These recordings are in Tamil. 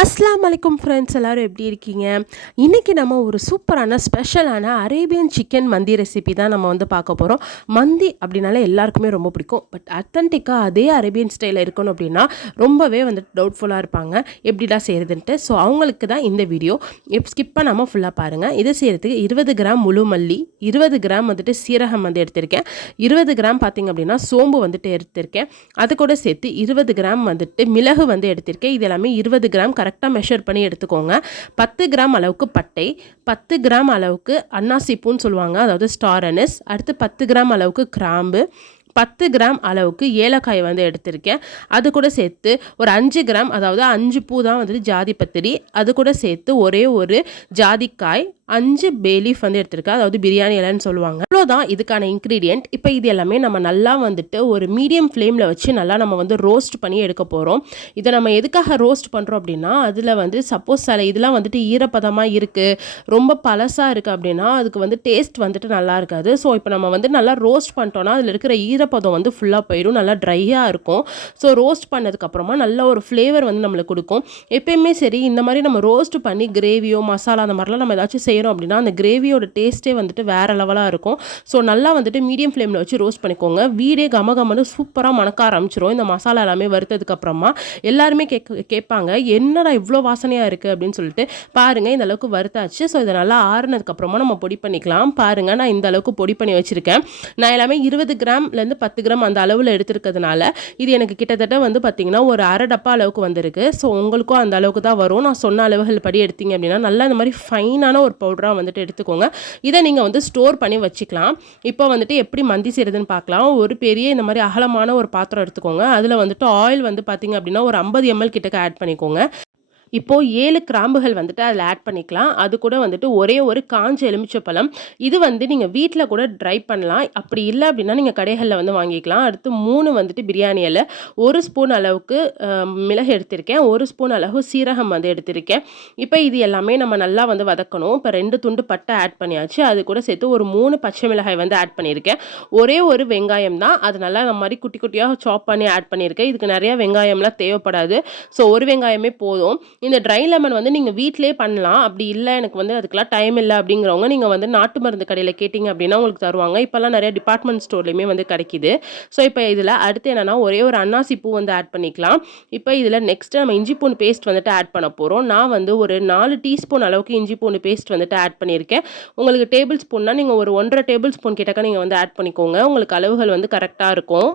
அஸ்லாம் வலைக்கும் ஃப்ரெண்ட்ஸ் எல்லோரும் எப்படி இருக்கீங்க? இன்றைக்கி நம்ம ஒரு சூப்பரான ஸ்பெஷலான அரேபியன் சிக்கன் மந்தி ரெசிபி தான் நம்ம வந்து பார்க்க போகிறோம் மந்தி அப்படின்னாலே எல்லாருக்குமே ரொம்ப பிடிக்கும். பட் அத்தன்டிக்காக அதே அரேபியன் ஸ்டைலில் இருக்கணும் அப்படின்னா ரொம்பவே வந்துட்டு டவுட்ஃபுல்லாக இருப்பாங்க. எப்படிடா செய்கிறதுன்ட்டு ஸோ அவங்களுக்கு தான் இந்த வீடியோ எப் ஸ்கிப் பண்ணாமல் ஃபுல்லாக பாருங்கள் இதை செய்கிறதுக்கு இருபது கிராம் முழு மல்லி இருபது கிராம் வந்துட்டு சீரகம் வந்து எடுத்திருக்கேன். இருபது கிராம் பார்த்திங்க அப்படின்னா சோம்பு வந்துட்டு எடுத்திருக்கேன். அது கூட சேர்த்து இருபது கிராம் வந்துட்டு மிளகு வந்து எடுத்திருக்கேன். இது எல்லாமே இருபது கிராம் கரெக்டாக மெஷர் பண்ணி எடுத்துக்கோங்க. பத்து கிராம் அளவுக்கு பட்டை பத்து கிராம் அளவுக்கு அன்னாசிப்பூன்னு சொல்லுவாங்க அதாவது ஸ்டார் அனிஸ் அடுத்து பத்து கிராம் அளவுக்கு கிராம்பு பத்து கிராம் அளவுக்கு ஏலக்காய் வந்து எடுத்திருக்கேன். அது கூட சேர்த்து ஒரு அஞ்சு கிராம் அதாவது அஞ்சு பூ தான் வந்துட்டு ஜாதி பத்திரி அது கூட சேர்த்து ஒரே ஒரு ஜாதிக்காய் அஞ்சு பேலீஃப் வந்து எடுத்திருக்கேன் அதாவது பிரியாணி இலைன்னு சொல்லுவாங்க. அவ்வளோதான் இதுக்கான இன்க்ரீடியன்ட் இப்போ இது எல்லாமே நம்ம நல்லா வந்துட்டு ஒரு மீடியம் ஃப்ளேமில் வச்சு நல்லா நம்ம வந்து ரோஸ்ட் பண்ணி எடுக்க போகிறோம் இதை நம்ம எதுக்காக ரோஸ்ட் பண்ணுறோம் அப்படின்னா அதில் வந்து சப்போஸ் சில இதெல்லாம் வந்துட்டு ஈரப்பதமாக இருக்குது ரொம்ப பழசாக இருக்குது அப்படின்னா அதுக்கு வந்து டேஸ்ட் வந்துட்டு நல்லா இருக்காது. ஸோ இப்போ நம்ம வந்து நல்லா ரோஸ்ட் பண்ணிட்டோன்னா அதில் இருக்கிற ஈரப்பதம் வந்து ஃபுல்லாக போயிடும். நல்லா ட்ரையாக இருக்கும். ஸோ ரோஸ்ட் பண்ணதுக்கப்புறமா நல்ல ஒரு ஃப்ளேவர் வந்து நம்மளுக்கு கொடுக்கும். எப்பயுமே சரி இந்த மாதிரி நம்ம ரோஸ்ட் பண்ணி கிரேவியோ மசாலா அந்த மாதிரிலாம் நம்ம ஏதாச்சும் செய்கிறோம் அப்படின்னா அந்த கிரேவியோட டேஸ்ட்டே வந்துட்டு வேறு லெவலாக இருக்கும். ஸோ நல்லா வந்துட்டு மீடியம் ஃப்ளேமில் வச்சு ரோஸ்ட் பண்ணிக்கோங்க. வீடே கம கமனு சூப்பராக மணக்க ஆரம்பிச்சிரும். இந்த மசாலா எல்லாமே வறுத்ததுக்கப்புறமா எல்லாருமே கேட்க கேட்பாங்க என்னடா இவ்வளோ வாசனையாக இருக்குது அப்படின்னு சொல்லிட்டு பாருங்கள் இந்த அளவுக்கு வறுத்தாச்சு. ஸோ இதை நல்லா ஆறுனதுக்கப்புறமா நம்ம பொடி பண்ணிக்கலாம். பாருங்கள் நான் இந்த அளவுக்கு பொடி பண்ணி வச்சுருக்கேன். நான் எல்லாமே இருபது கிராம்லேருந்து பத்து கிராம் அந்த அளவில் எடுத்துருக்கிறதுனால இது எனக்கு கிட்டத்தட்ட வந்து பார்த்திங்கன்னா ஒரு அரை டப்பா அளவுக்கு வந்திருக்கு. ஸோ உங்களுக்கும் அந்த அளவுக்கு தான் வரும். நான் சொன்ன அளவுகள் படி எடுத்தீங்க அப்படின்னா நல்லா இந்த மாதிரி ஃபைனான ஒரு பவுடராக வந்துட்டு எடுத்துக்கோங்க. இதை நீங்கள் வந்து ஸ்டோர் பண்ணி வச்சுக்கலாம். இப்போ வந்துட்டு எப்படி மந்தி செய்கிறதுன்னு பார்க்கலாம். ஒரு பெரிய இந்த மாதிரி அகலமான ஒரு பாத்திரம் எடுத்துக்கோங்க. அதில் வந்துட்டு ஆயில் வந்து பார்த்திங்க அப்படின்னா ஒரு ஐம்பது எம்எல் கிட்டக்க ஆட் பண்ணிக்கோங்க. இப்போது ஏழு கிராம்புகள் வந்துட்டு அதில் ஆட் பண்ணிக்கலாம். அது கூட வந்துட்டு ஒரே ஒரு காஞ்ச எலுமிச்சப்பழம். இது வந்து நீங்கள் வீட்டில் கூட ட்ரை பண்ணலாம். அப்படி இல்லை அப்படின்னா நீங்கள் கடைகளில் வந்து வாங்கிக்கலாம். அடுத்து மூணு வந்துட்டு பிரியாணியில் ஒரு ஸ்பூன் அளவுக்கு மிளகு எடுத்திருக்கேன். ஒரு ஸ்பூன் அளவு சீரகம் வந்து எடுத்திருக்கேன். இப்போ இது எல்லாமே நம்ம நல்லா வந்து வதக்கணும். இப்போ ரெண்டு துண்டு பட்டை ஆட் பண்ணியாச்சு. அது கூட சேர்த்து ஒரு மூணு பச்சை மிளகாய் வந்து ஆட் பண்ணியிருக்கேன். ஒரே ஒரு வெங்காயம் தான். அது நல்லா நம்ம மாதிரி குட்டி குட்டியாக சாப் பண்ணி ஆட் பண்ணியிருக்கேன். இதுக்கு நிறையா வெங்காயம்லாம் தேவைப்படாது. ஸோ ஒரு வெங்காயமே போதும். இந்த ட்ரை லெமன் வந்து நீங்கள் வீட்டிலே பண்ணலாம். அப்படி இல்லை எனக்கு வந்து அதுக்கெலாம் டைம் இல்லை அப்படிங்கிறவங்க நீங்கள் வந்து நாட்டு மருந்து கடையில் கேட்டிங்க அப்படின்னா உங்களுக்கு தருவாங்க. இப்போல்லாம் நிறைய டிபார்ட்மெண்ட் ஸ்டோர்லேயுமே வந்து கிடைக்கிது. ஸோ இப்போ இதில் அடுத்து என்னென்னா ஒரே ஒரு அன்னாசி பூ வந்து ஆட் பண்ணிக்கலாம். இப்போ இதில் நெக்ஸ்ட்டு நம்ம இஞ்சி பூண்டு பேஸ்ட் வந்துட்டு ஆட் பண்ண போகிறோம் நான் வந்து ஒரு நாலு டீஸ்பூன் அளவுக்கு இஞ்சி பூண்டு பேஸ்ட் வந்துட்டு ஆட் பண்ணியிருக்கேன். உங்களுக்கு டேபிள் ஸ்பூன்னா நீங்கள் ஒரு ஒன்றரை டேபிள் ஸ்பூன் கிட்டக்க நீங்கள் வந்து ஆட் பண்ணிக்கோங்க. உங்களுக்கு அளவுகள் வந்து கரெக்டாக இருக்கும்.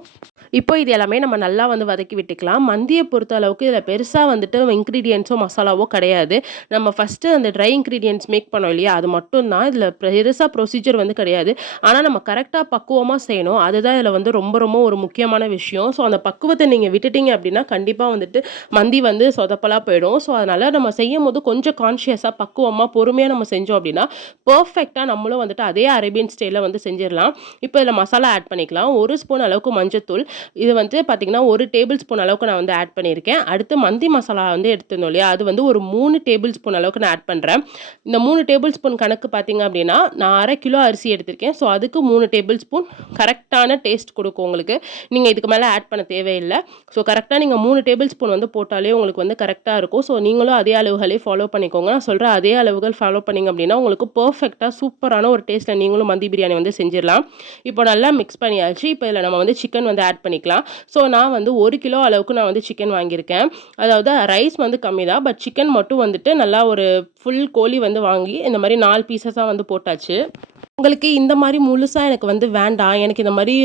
இப்போ இது எல்லாமே நம்ம நல்லா வந்து வதக்கி விட்டுக்கலாம். மந்தியை பொறுத்த அளவுக்கு இதில் பெருசாக வந்துட்டு இன்க்ரீடியன்ஸும் மசாலாவோ கிடையாது. நம்ம ஃபஸ்ட்டு அந்த ட்ரை இன்க்ரீடியன்ஸ் மேக் பண்ணோம் இல்லையா? அது மட்டும் தான் இதில் பெருசாக ப்ரொசீஜர் வந்து கிடையாது. ஆனால் நம்ம கரெக்டாக பக்குவமாக செய்யணும். அதுதான் இதில் வந்து ரொம்ப ரொம்ப ஒரு முக்கியமான விஷயம். ஸோ அந்த பக்குவத்தை நீங்கள் விட்டுட்டீங்க அப்படின்னா கண்டிப்பாக வந்துட்டு மந்தி வந்து சொதப்பலாக போயிடும். ஸோ அதனால் நம்ம செய்யும் போது கொஞ்சம் கான்ஷியஸாக பக்குவமாக பொறுமையாக நம்ம செஞ்சோம் அப்படின்னா பர்ஃபெக்டாக நம்மளும் வந்துட்டு அதே அரேபியன் ஸ்டைலில் வந்து செஞ்சிடலாம். இப்போ இதில் மசாலா ஆட் பண்ணிக்கலாம். ஒரு ஸ்பூன் அளவுக்கு மஞ்சத்தூள். இது வந்து பார்த்திங்கன்னா ஒரு டேபிள் ஸ்பூன் அளவுக்கு நான் வந்து ஆட் பண்ணியிருக்கேன். அடுத்து மந்தி மசாலா வந்து எடுத்துருந்தோம் இல்லையா? அது வந்து ஒரு மூணு டேபிள் ஸ்பூன் அளவுக்கு நான் ஆட் பண்ணுறேன் இந்த மூணு டேபிள் ஸ்பூன் கணக்கு பார்த்திங்க அப்படின்னா நான் அரை கிலோ அரிசி எடுத்திருக்கேன். ஸோ அதுக்கு மூணு டேபிள் ஸ்பூன் கரெக்டான டேஸ்ட் கொடுக்கும் உங்களுக்கு. நீங்கள் இதுக்கு மேலே ஆட் பண்ண தேவையில்லை. ஸோ கரெக்டாக நீங்கள் மூணு டேபிள் ஸ்பூன் வந்து போட்டாலே உங்களுக்கு வந்து கரெக்டாக இருக்கும். ஸோ நீங்களும் அதே அளவுகளே ஃபாலோ பண்ணிக்கோங்க. நான் சொல்கிற அதே அளவுகள் ஃபாலோ பண்ணிங்க அப்படின்னா உங்களுக்கு பர்ஃபெக்டாக சூப்பரான ஒரு டேஸ்ட்டில் நீங்களும் மந்தி பிரியாணி வந்து செஞ்சிடலாம். இப்போ நல்லா மிக்ஸ் பண்ணியாச்சு. இப்போ இதில் நம்ம வந்து சிக்கன் வந்து ஆட் பண்ணிக்கலாம். ஸோ நான் வந்து ஒரு கிலோ அளவுக்கு நான் வந்து சிக்கன் வாங்கியிருக்கேன். அதாவது ரைஸ் வந்து கம்மி தான். பட் சிக்கன் மட்டும் வந்துட்டு நல்லா ஒரு ஃபுல் கோழி வந்து வாங்கி இந்த மாதிரி நாலு பீசஸாக வந்து போட்டாச்சு. உங்களுக்கு இந்த மாதிரி முழுசாக எனக்கு வந்து வேண்டாம். எனக்கு இந்த மாதிரி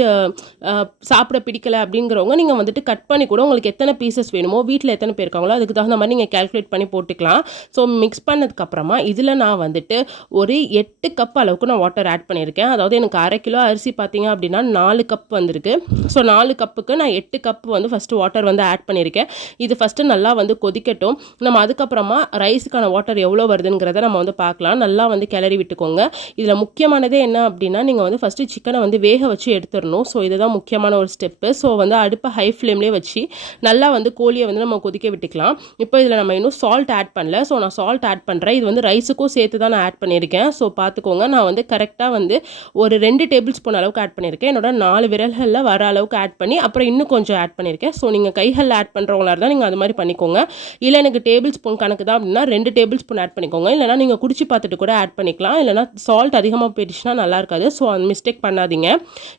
சாப்பிட பிடிக்கலை அப்படிங்கிறவங்க நீங்கள் வந்துட்டு கட் பண்ணி கூட உங்களுக்கு எத்தனை பீசஸ் வேணுமோ வீட்டில் எத்தனை பேர் இருக்காங்களோ அதுக்கு தகுந்த மாதிரி நீங்கள் கேல்குலேட் பண்ணி போட்டுக்கலாம். ஸோ மிக்ஸ் பண்ணதுக்கப்புறமா இதில் நான் வந்துட்டு ஒரு எட்டு கப் அளவுக்கு நான் வாட்டர் ஆட் பண்ணியிருக்கேன். அதாவது எனக்கு அரை கிலோ அரிசி பார்த்தீங்க அப்படின்னா நாலு கப் வந்திருக்கு. ஸோ நாலு கப்புக்கு நான் எட்டு கப் வந்து ஃபஸ்ட்டு வாட்டர் வந்து ஆட் பண்ணியிருக்கேன். இது ஃபஸ்ட்டு நல்லா வந்து கொதிக்கட்டும். நம்ம அதுக்கப்புறமா ரைஸுக்கான வாட்டர் எவ்வளோ வருதுங்கிறத நம்ம வந்து பார்க்கலாம். நல்லா வந்து கிளறி விட்டுக்கோங்க. இதில் முக்கியமான முக்கியமானதே என்ன அப்படின்னா நீங்கள் வந்து ஃபஸ்ட்டு சிக்கனை வந்து வேக வச்சு எடுத்துடணும். ஸோ இதுதான் முக்கியமான ஒரு ஸ்டெப்பு ஸோ வந்து அடுப்பை ஹை ஃப்ளேம்லேயே வச்சு நல்லா வந்து கோழியை வந்து நம்ம கொதிக்க விட்டுக்கலாம். இப்போ இதில் நம்ம இன்னும் சால்ட் ஆட் பண்ணல. ஸோ நான் சால்ட் ஆட் பண்ணுறேன் இது வந்து ரைஸுக்கும் சேர்த்து தான் நான் ஆட் பண்ணியிருக்கேன். ஸோ பார்த்துக்கோங்க. நான் வந்து கரெக்டாக வந்து ஒரு ரெண்டு டேபிள் ஸ்பூன் அளவுக்கு ஆட் பண்ணியிருக்கேன். என்னோட நாலு விரல்களில் வர அளவுக்கு ஆட் பண்ணி அப்புறம் இன்னும் கொஞ்சம் ஆட் பண்ணியிருக்கேன். ஸோ நீங்கள் கைகளில் ஆட் பண்ணுறவங்களா இருந்தால் நீங்கள் அது மாதிரி பண்ணிக்கோங்க. இல்லை எனக்கு டேபிள் ஸ்பூன் கணக்கு தான் அப்படின்னா ரெண்டு டேபிள் ஸ்பூன் ஆட் பண்ணிக்கோங்க. இல்லைனா நீங்கள் குடிச்சு பார்த்துட்டு கூட ஆட் பண்ணிக்கலாம். இல்லைனா சால்ட் அதிகமாக இருந்துச்சுன்னா நல்லா இருக்காது ஸோ அந்த மிஸ்டேக் பண்ணாதீங்க.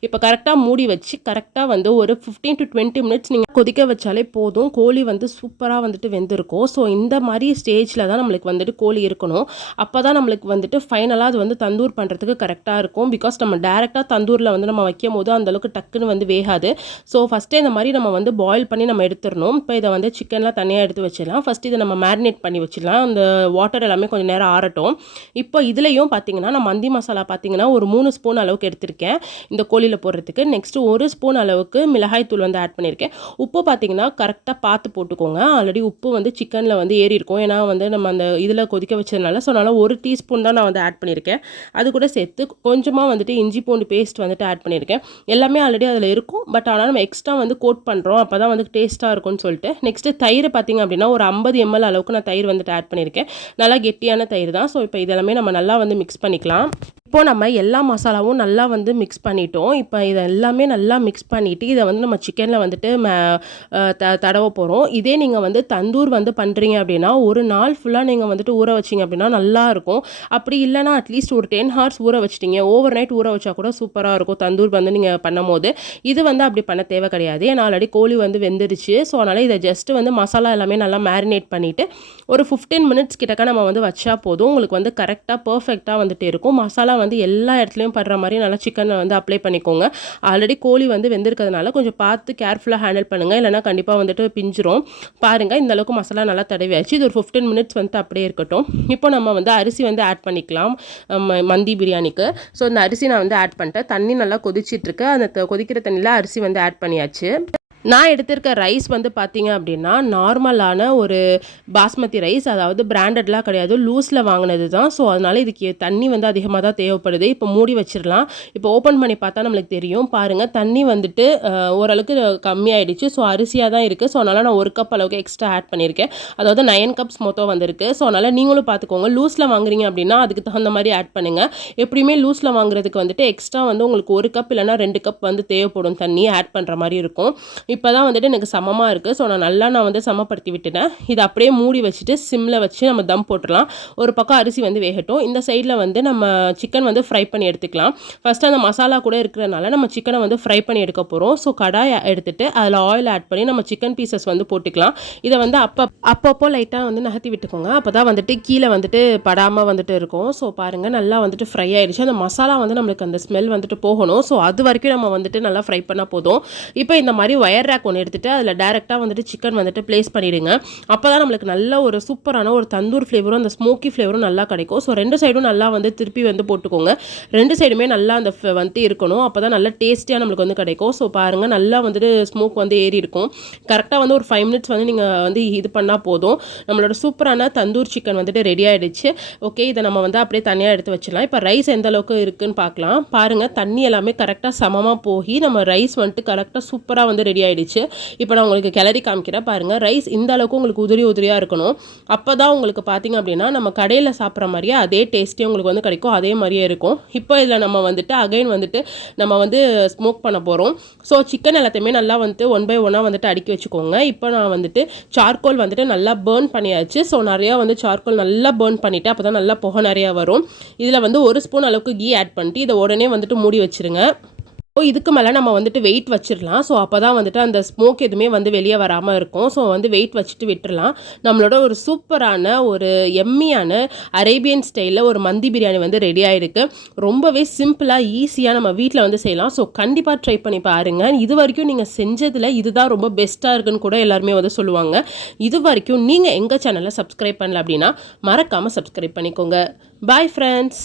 இப்போ கரெக்டாக மூடி வச்சு கரெக்டாக வந்து ஒரு ஃபிஃப்டீன் டு டுவெண்ட்டி மினிட்ஸ் நீங்கள் கொதிக்க வச்சாலே போதும். கோழி வந்து சூப்பராக வந்துட்டு வெந்திருக்கும். ஸோ இந்த மாதிரி ஸ்டேஜில் தான் நம்மளுக்கு வந்துட்டு கோழி இருக்கணும். அப்போ தான் நம்மளுக்கு வந்துட்டு ஃபைனலாக அது வந்து தந்தூர் பண்ணுறதுக்கு கரெக்டாக இருக்கும். பிகாஸ் நம்ம டேரெக்டாக தந்தூரில் வந்து நம்ம வைக்கும் போது அந்தளவுக்கு டக்குன்னு வந்து வேகாது. ஸோ ஃபஸ்ட்டே இந்த மாதிரி நம்ம வந்து பாயில் பண்ணி நம்ம எடுத்துடணும். இப்போ இதை வந்து சிக்கன்லாம் தனியாக எடுத்து வச்சிடலாம். ஃபஸ்ட் இதை நம்ம மேரினேட் பண்ணி வச்சிடலாம். அந்த வாட்டர் எல்லாமே கொஞ்சம் நேரம் ஆறட்டும். இப்போ இதுலேயும் பார்த்தீங்கன்னா நம்ம மந்தி மசாலா பார்த்து ஒரு மூணு ஸ்பூன் அளவுக்கு எடுத்திருக்கேன். இந்த கோழியில் போடுறதுக்கு. நெக்ஸ்ட்டு ஒரு ஸ்பூன் அளவுக்கு மிளகாய் தூள் வந்து ஆட் பண்ணியிருக்கேன். உப்பு பார்த்தீங்கன்னா கரெக்டாக பார்த்து போட்டுக்கோங்க. ஆல்ரெடி உப்பு வந்து சிக்கனில் வந்து ஏறி இருக்கும். ஏன்னா வந்து நம்ம அந்த இதில் கொதிக்க வச்சதுனால ஸோ அதனால் ஒரு டீஸ்பூன் தான் நான் வந்து ஆட் பண்ணியிருக்கேன். அது கூட சேர்த்து கொஞ்சமாக வந்துட்டு இஞ்சி பூண்டு பேஸ்ட் வந்துட்டு ஆட் பண்ணியிருக்கேன். எல்லாமே ஆல்ரெடி அதில் இருக்கும். பட் ஆனால் நம்ம எக்ஸ்ட்ரா வந்து கோட் பண்ணுறோம் அப்போ தான் வந்து டேஸ்ட்டாக இருக்கும்னு சொல்லிட்டு. நெக்ஸ்ட்டு தயிர் பார்த்திங்க அப்படின்னா ஒரு ஐம்பது எம்எல் அளவுக்கு நான் தயிர் வந்துட்டு ஆட் பண்ணியிருக்கேன். நல்லா கெட்டியான தயிர் தான். ஸோ இப்போ இதெல்லாமே நம்ம நல்லா வந்து மிக்ஸ் பண்ணிக்கலாம். இப்போது நம்ம எல்லா மசாலாவும் நல்லா வந்து மிக்ஸ் பண்ணிட்டோம். இப்போ இதை எல்லாமே நல்லா மிக்ஸ் பண்ணிவிட்டு இதை வந்து நம்ம சிக்கனில் வந்துட்டு த தடவ போகிறோம் இதே நீங்கள் வந்து தந்தூர் வந்து பண்ணுறீங்க அப்படின்னா ஒரு நாள் ஃபுல்லாக நீங்கள் வந்துட்டு ஊற வச்சிங்க அப்படின்னா நல்லாயிருக்கும் அப்படி இல்லைனா அட்லீஸ்ட் ஒரு டென் ஹவர்ஸ் ஊற வச்சிட்டிங்க. ஓவர் நைட் ஊற வச்சா கூட சூப்பராக இருக்கும். தந்தூர் வந்து நீங்கள் பண்ணும் போது இது வந்து அப்படி பண்ண தேவை கிடையாது. ஏன்னா ஆல்ரெடி கோழி வந்து வெந்துருச்சு. ஸோ அதனால் இதை ஜஸ்ட்டு வந்து மசாலா எல்லாமே நல்லா மேரினேட் பண்ணிவிட்டு ஒரு ஃபிஃப்டீன் மினிட்ஸ் கிட்டக்க நம்ம வந்து வச்சா போதும். உங்களுக்கு வந்து கரெக்டாக பர்ஃபெக்டாக வந்துட்டு இருக்கும். மசாலா வந்து எல்லா இடத்துலையும் படுற மாதிரி நல்லா சிக்கனை வந்து அப்ளை பண்ணிக்கோங்க. ஆல்ரெடி கோழி வந்து வெந்திருக்கிறதுனால கொஞ்சம் பார்த்து கேர்ஃபுல்லாக ஹேண்டில் பண்ணுங்கள் இல்லைனா கண்டிப்பாக வந்துட்டு பிஞ்சிரும். பாருங்கள் இந்த அளவுக்கு மசாலா நல்லா தடவியாச்சு. இது ஒரு ஃபிஃப்டீன் மினிட்ஸ் வந்துட்டு அப்படியே இருக்கட்டும். இப்போ நம்ம வந்து அரிசி வந்து ஆட் பண்ணிக்கலாம். மந்தி பிரியாணிக்கு. ஸோ இந்த அரிசி நான் வந்து ஆட் பண்ணிட்டேன். தண்ணி நல்லா கொதிச்சிட்ருக்கு அந்த கொதிக்கிற தண்ணியில் அரிசி வந்து ஆட் பண்ணியாச்சு. நான் எடுத்திருக்க ரைஸ் வந்து பார்த்தீங்க அப்படின்னா நார்மலான ஒரு பாஸ்மதி ரைஸ் அதாவது பிராண்டட்லாம் கிடையாது. லூஸில் வாங்கினது தான். ஸோ அதனால் இதுக்கு தண்ணி வந்து அதிகமாக தான் தேவைப்படுது. இப்போ மூடி வச்சிடலாம். இப்போ ஓப்பன் பண்ணி பார்த்தா நம்மளுக்கு தெரியும். பாருங்கள் தண்ணி வந்துட்டு ஓரளவுக்கு கம்மியாயிடுச்சு. ஸோ அரிசியாக தான் இருக்குது ஸோ அதனால் நான் ஒரு கப் அளவுக்கு எக்ஸ்ட்ரா ஆட் பண்ணியிருக்கேன். அதாவது நயன் கப்ஸ் மொத்தம் வந்திருக்கு. ஸோ அதனால் நீங்களும் பார்த்துக்கோங்க. லூஸில் வாங்குறீங்க அப்படின்னா அதுக்கு தகுந்த மாதிரி ஆட் பண்ணுங்கள் எப்படியுமே லூஸில் வாங்குறதுக்கு வந்துட்டு எக்ஸ்ட்ரா வந்து உங்களுக்கு ஒரு கப் இல்லைனா ரெண்டு கப் வந்து தேவைப்படும் தண்ணி ஆட் பண்ணுற மாதிரி இருக்கும். இப்போ தான் வந்துட்டு எனக்கு சமமாக இருக்குது ஸோ நான் நல்லா நான் வந்து சமப்படுத்தி விட்டுட்டேன். இதை அப்படியே மூடி வச்சுட்டு சிம்மில் வச்சு நம்ம தம் போட்டுடலாம். ஒரு பக்கம் அரிசி வந்து வேகட்டும். இந்த சைடில் வந்து நம்ம சிக்கன் வந்து ஃப்ரை பண்ணி எடுத்துக்கலாம். ஃபஸ்ட்டு அந்த மசாலா கூட இருக்கிறனால நம்ம சிக்கனை வந்து ஃப்ரை பண்ணி எடுக்க போகிறோம் ஸோ கடாய் எடுத்துகிட்டு அதில் ஆயில் ஆட் பண்ணி நம்ம சிக்கன் பீசஸ் வந்து போட்டுக்கலாம். இதை வந்து அப்போ அப்பப்போ லைட்டாக வந்து நகர்த்தி விட்டுக்கோங்க. அப்போ தான் வந்துட்டு கீழே வந்துட்டு படாமல் வந்துட்டு இருக்கும். ஸோ பாருங்கள் நல்லா வந்துட்டு ஃப்ரை ஆகிடுச்சு அந்த மசாலா வந்து நம்மளுக்கு அந்த ஸ்மெல் வந்துட்டு போகணும். ஸோ அது வரைக்கும் நம்ம வந்துட்டு நல்லா ஃப்ரை பண்ணால் போதும். இப்போ இந்த மாதிரி ஒயர் ஃபயர் ரேக் ஒன்று எடுத்துகிட்டு அதில் டேரெக்டாக வந்துட்டு சிக்கன் வந்துட்டு ப்ளேஸ் பண்ணிவிடுங்க அப்போ தான் நம்மளுக்கு நல்ல ஒரு சூப்பரான ஒரு தந்தூர் ஃப்ளேவரும் அந்த ஸ்மோக்கி ஃப்ளேவரும் நல்லா கிடைக்கும். ஸோ ரெண்டு சைடும் நல்லா வந்து திருப்பி வந்து போட்டுக்கோங்க. ரெண்டு சைடுமே நல்லா அந்த வந்துட்டு இருக்கணும். அப்போ தான் நல்லா டேஸ்டியாக நம்மளுக்கு வந்து கிடைக்கும். ஸோ பாருங்கள் நல்லா வந்துட்டு ஸ்மோக் வந்து ஏறி இருக்கும். கரெக்டாக வந்து ஒரு ஃபைவ் மினிட்ஸ் வந்து நீங்கள் வந்து இது பண்ணால் போதும். நம்மளோட சூப்பரான தந்தூர் சிக்கன் வந்துட்டு ரெடி ஆகிடுச்சு ஓகே இதை நம்ம வந்து அப்படியே தனியாக எடுத்து வச்சிடலாம். இப்போ ரைஸ் எந்த அளவுக்கு இருக்குன்னு பார்க்கலாம். பாருங்கள் தண்ணி எல்லாமே கரெக்டாக சமமாக போய் நம்ம ரைஸ் வந்துட்டு கரெக்டாக சூப்பராக வந்து ரெடி ஆகிடுச்சு இப்போ நான் உங்களுக்கு கிளறி காமிக்கிறேன். பாருங்கள் ரைஸ் இந்த அளவுக்கு உங்களுக்கு உதிரி உதிரியாக இருக்கணும். அப்போ தான் உங்களுக்கு பார்த்திங்க அப்படின்னா நம்ம கடையில் சாப்பிட்ற மாதிரியே அதே டேஸ்ட்டே உங்களுக்கு வந்து கிடைக்கும். அதே மாதிரியே இருக்கும். இப்போ இதில் நம்ம வந்துட்டு அகைன் வந்துட்டு நம்ம வந்து ஸ்மோக் பண்ண போகிறோம் ஸோ சிக்கன் எல்லாத்தையுமே நல்லா வந்துட்டு ஒன் பை ஒன்னாக வந்துட்டு அடுக்கி வச்சுக்கோங்க. இப்போ நான் வந்துட்டு சார்கோல் வந்துட்டு நல்லா பேர்ன் பண்ணியாச்சு. ஸோ நிறையா வந்து சார்கோல் நல்லா பேர்ன் பண்ணிவிட்டு அப்போ தான் நல்லா புகை நிறையா வரும். இதில் வந்து ஒரு ஸ்பூன் அளவுக்கு கீ ஆட் பண்ணிட்டு இதை உடனே வந்துட்டு மூடி வச்சுருங்க. ஸோ இதுக்கு மேலே நம்ம வந்துட்டு வெயிட் வச்சிடலாம் ஸோ அப்போ தான் வந்துட்டு அந்த ஸ்மோக் எதுவுமே வந்து வெளியே வராமல் இருக்கும். ஸோ வந்து வெயிட் வச்சுட்டு விட்டுடலாம் நம்மளோட ஒரு சூப்பரான ஒரு எம்மியான அரேபியன் ஸ்டைலில் ஒரு மந்தி பிரியாணி வந்து ரெடி ஆகிருக்கு ரொம்பவே சிம்பிளாக ஈஸியாக நம்ம வீட்டில் வந்து செய்யலாம். ஸோ கண்டிப்பாக ட்ரை பண்ணி பாருங்கள் இது வரைக்கும் நீங்கள் செஞ்சதில் இதுதான் ரொம்ப பெஸ்ட்டாக இருக்குன்னு கூட எல்லாருமே வந்து சொல்லுவாங்க. இது வரைக்கும் நீங்கள் எங்கள் சேனலை சப்ஸ்கிரைப் பண்ணல அப்படின்னா மறக்காமல் சப்ஸ்கிரைப் பண்ணிக்கோங்க. Bye friends